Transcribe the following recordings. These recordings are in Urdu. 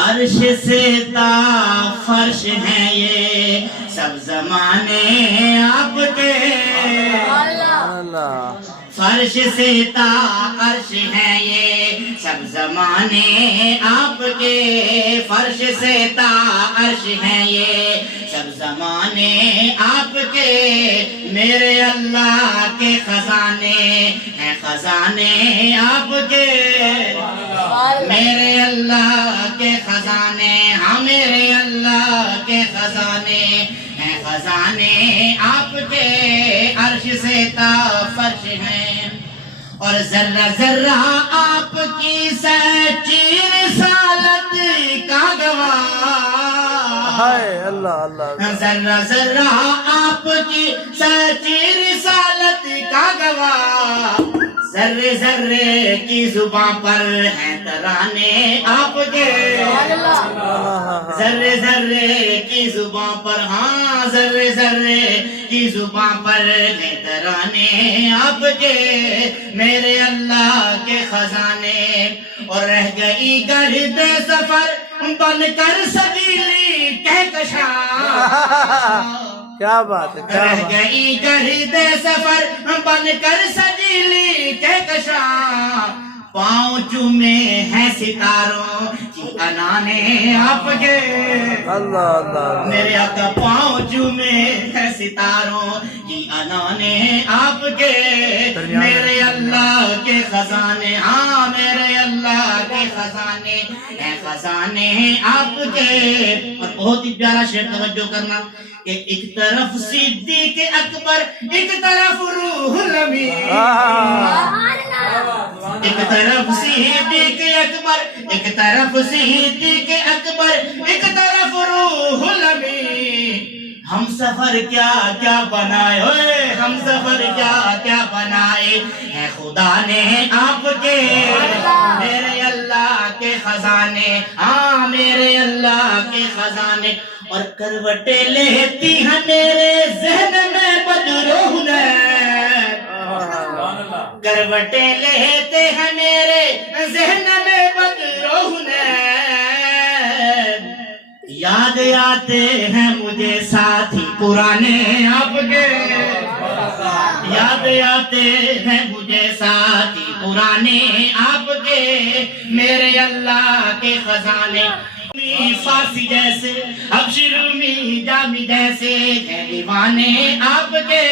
عرش سے تا فرش ہیں یہ سب زمانے آپ کے، فرش سے تا عرش ہیں یہ سب زمانے آپ کے، فرش سے تا عرش ہیں یہ سب زمانے آپ کے، میرے اللہ کے خزانے ہیں خزانے آپ کے، میرے اللہ کے خزانے، ہاں میرے اللہ کے خزانے ہیں خزانے آپ کے، عرش سے تا فرش ہیں اور ذرہ ذرہ آپ کی سچی رسالت کا گواہ، اللہ اللہ ذرہ ذرہ آپ کی سچی رسالت کا گواہ، ذرے ذرے کی زبان پر ہیں ترانے آپ کے، ذرے ذرے کی زبان پر، ہاں ذرے ذرے کی زبان پر ہیں ترانے آپ کے، میرے اللہ کے خزانے، اور رہ گئی گرد سفر بن کر سبیلی کہکشاں، کیا بات ہے، کیا رہ بات گئی گرد سفر بن کر سجیلی کہکشاں، پاؤں چومے ہیں ستاروں کی انانے آپ کے، اللہ اللہ میرے آقا پاؤں چومے ہیں ستاروں کی انانے آپ کے، میرے اللہ کے خزانے، ہاں میرے اللہ کے خزانے ہیں خزانے آپ کے، اور بہت ہی پیارا شعر توجہ کرنا کہ ایک طرف صدیق اکبر ایک طرف روح الامین، ایک طرف صدیق اکبر ایک طرف صدیق اکبر ایک طرف روح الامین، ہم سفر کیا کیا بنائے ہوئے، ہم سفر کیا کیا بنائے ہیں خدا نے آپ کے، میرے اللہ کے خزانے، ہاں میرے اللہ کے خزانے، اور کروٹیں لیتی ہیں میرے ذہن میں بدرو ہنر، کروٹیں لیتے ہیں میرے ذہن میں بدرو ہنر، یاد آتے ہیں مجھے ساتھی پرانے آپ کے، یاد آتے ہیں مجھے ساتھی پرانے آپ کے، میرے اللہ کے خزانے، فارسی جیسے ابشر رومی جامی جیسے ہیں دیوانے آپ کے،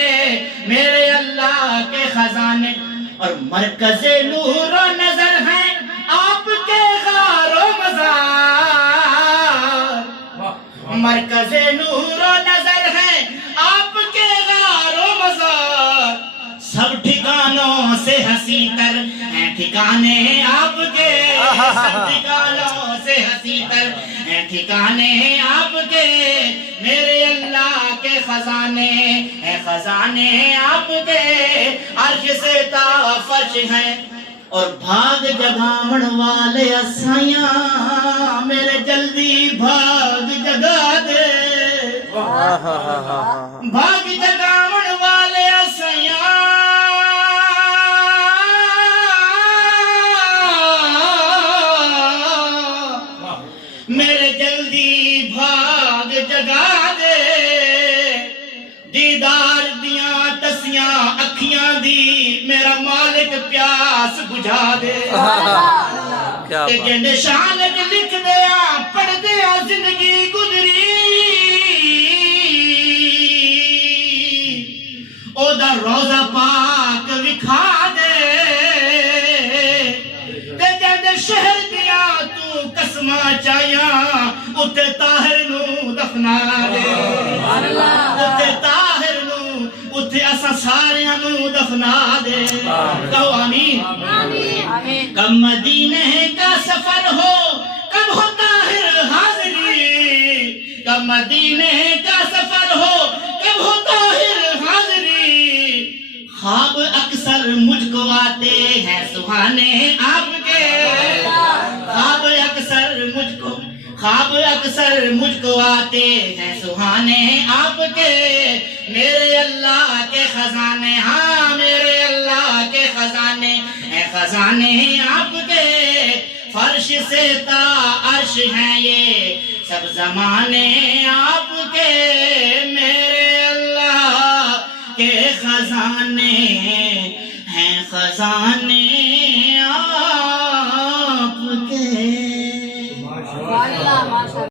میرے اللہ کے خزانے، اور مرکز نور و نظر ہیں آپ کے غار و مزار، مرکز نور و نظر ہیں آپ کے غار و مزار، سب ٹھکانوں سے حسین تر ہیں ٹھکانے آپ کے، سب ٹھکانوں سے حسین تر ہیں ٹھکانے آپ کے، میرے اللہ کے خزانے ہیں خزانے آپ کے، عرش سے تا فرش ہیں اور بھاگ جگاون والے اسائیاں، میرے جلدی بھاگ جگا دے، بھاگ جگاون والے اسائیاں، میرے جلدی بھاگ جگا دے، دیدار دیاں تسیاں اکھیاں دی میرا مالک پیاس بجھا دے، کہ نشان لکھ دیا پڑھ دیا زندگی گزری، او دا روزہ پاک وکھا دے، تے جد شہر دیا تو قسماں چاہیاں اتے طاہر نو دفنا دے، اتے طاہر نو اتے اسا ساریاں نو دفنا دے، کہو آمین، کب مدینے کا سفر ہو کب ہو طاہر حاضری، کب مدینے کا سفر ہو کب ہو طاہر حاضری، خواب اکثر مجھ کو آتے ہیں سہانے آپ کے، خواب اکثر مجھ کو آتے ہیں سہانے آپ کے، میرے اللہ کے خزانے، ہاں میرے اللہ کے خزانے ہیں خزانے آپ کے، فرش سے تا عرش عرش ہیں یہ سب زمانے آپ کے، میرے اللہ کے خزانے ہیں خزانے